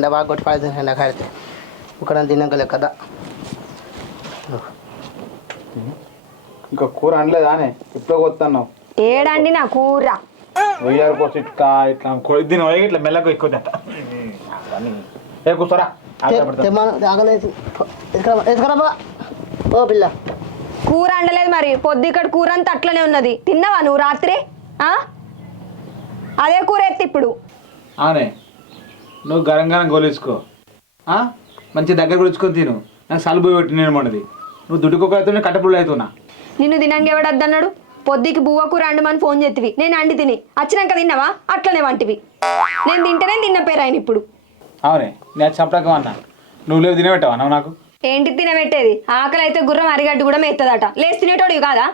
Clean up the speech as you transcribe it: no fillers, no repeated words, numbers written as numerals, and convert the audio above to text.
ఎండ బాగా కొట్టి పడుతుంది ఎండ కాడితే ఇక్కడ తిన్నాక కదా ఇంకా కూర అనలేదా ఇప్పుడు కొత్తాను ఏడండి నా కూర వెయ్యారు కోసం ఇట్లా ఇట్లా దీని వయ్య ఇట్లా మెల్లగా ఎక్కువ తింటా ఏ కూర్చోరా ఎసుకరాబా ఓ పిల్ల కూర అండలేదు మరి పొద్దు ఇక్కడ కూర అంతా అట్లనే ఉన్నది తిన్నావా నువ్వు రాత్రి అదే కూర ఎత్తి ఇప్పుడు అవునే నువ్వు గరం గరం గోలేసుకో మంచి దగ్గర గుడుచుకొని తిను నాకు సలుబు పెట్టి నేను మనది నువ్వు దుడ్డుకోక అవుతున్నా కట్టపుళ్ళు అవుతున్నా నిన్ను తినంగా ఎవడద్దన్నాడు పొద్దుకి బువ్వ కూర అండమని ఫోన్ చేతివి నేను అండి తిని వచ్చినాక తిన్నావా అట్లనే వంటివి నేను తింటేనే తిన్న పేరాయన ఇప్పుడు అవునే నేను చంపకం అన్నా నువ్వు లేవు తినబెట్టావా నువ్వు నాకు ఏంటి తినబెట్టేది ఆకలి అయితే గుర్రం అరిగడ్డు కూడా మెత్తదట లేచి తినేటోడివి కాదా